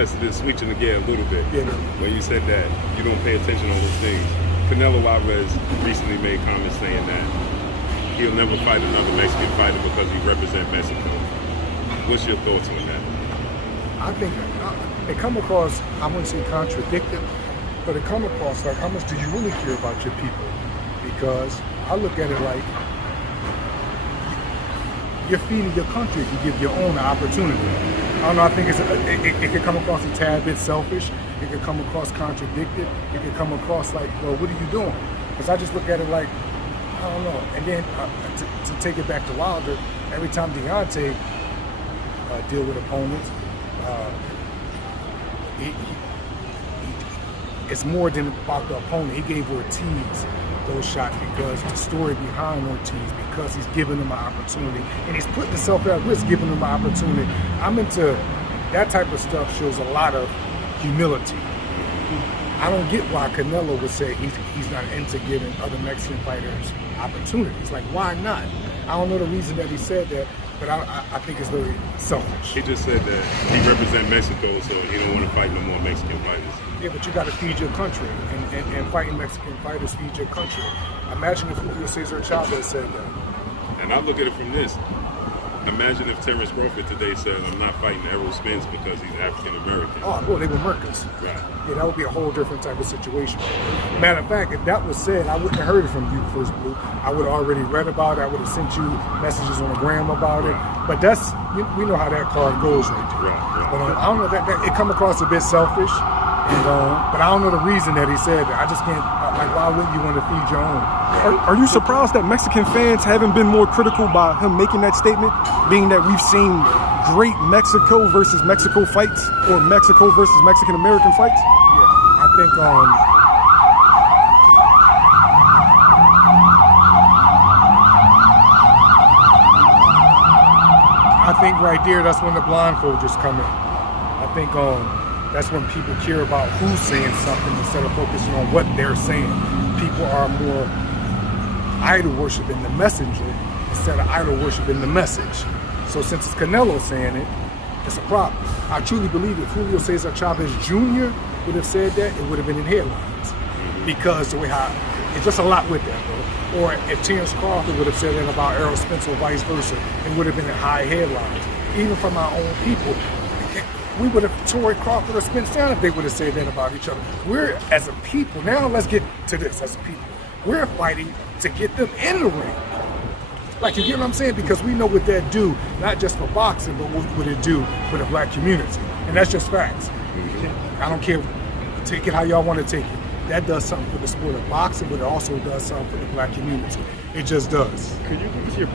tested this, switching the gear a little bit. Yeah. When you said that you don't pay attention to all those things. Canelo Alvarez recently made comments saying that he'll never fight another Mexican fighter because he represents Mexico. What's your thoughts on that? I think it come across, I wouldn't say contradictory, but it come across like, how much do you really care about your people? Because I look at it like, you're feeding your country if you give your own an opportunity. I don't know, I think it could come across a tad bit selfish, it could come across contradicted, it could come across like, well, what are you doing? Because I just look at it like, I don't know. And then to take it back to Wilder, every time Deontay deal with opponents, it's more than about the opponent. He gave Ortiz those shots because the story behind Ortiz, because he's giving him an opportunity and he's putting himself at risk, giving him an opportunity. I'm into that type of stuff. Shows a lot of humility. I don't get why Canelo would say he's not into giving other Mexican fighters opportunities. Like, why not? I don't know the reason that he said that, but I think it's very selfish. He just said that he represents Mexico, so he don't want to fight no more Mexican fighters. Yeah, but you got to feed your country, and fighting Mexican fighters feed your country. Imagine if Julio Cesar Chavez said that. And I look at it from this. Imagine if Terrence Crawford today said, I'm not fighting Errol Spence because he's African American. Oh, well, they were murkers. Right. Yeah, that would be a whole different type of situation. Matter of fact, if that was said, I wouldn't have heard it from you, First Blue. I would have already read about it. I would have sent you messages on the gram about it. But that's, we know how that card goes right there. Right. But I don't know, that it come across a bit selfish. And, but I don't know the reason that he said that. I just can't, like, why wouldn't you want to feed your own? Are you surprised that Mexican fans haven't been more critical by him making that statement, being that we've seen great Mexico versus Mexico fights or Mexico versus Mexican American fights? Yeah, I think right there, that's when the blindfold just come in. I think that's when people care about who's saying something instead of focusing on what they're saying. People are more idol worshiping the messenger instead of idol worshiping the message. So since it's Canelo saying it, it's a problem. I truly believe if Julio Cesar Chavez Jr. would have said that, it would have been in headlines. Because the way how, it's just a lot with that, bro. Or if Terrence Crawford would have said that about Errol Spence or vice versa, it would have been in high headlines. Even from our own people, we would have tore Crawford or Spence down if they would have said that about each other. We're, as a people, now let's get to this as a people. We're fighting to get them in the ring. Like, you get what I'm saying? Because we know what that do, not just for boxing, but what would it do for the black community. And that's just facts. I don't care, take it how y'all want to take it. That does something for the sport of boxing, but it also does something for the black community. It just does. Could you give us your